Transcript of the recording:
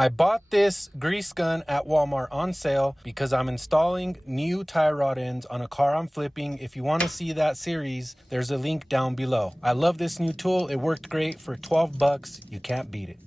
I bought this grease gun at Walmart on sale because I'm installing new tie rod ends on a car I'm flipping. If you want to see that series, there's a link down below. I love this new tool. It worked great for $12. You can't beat it.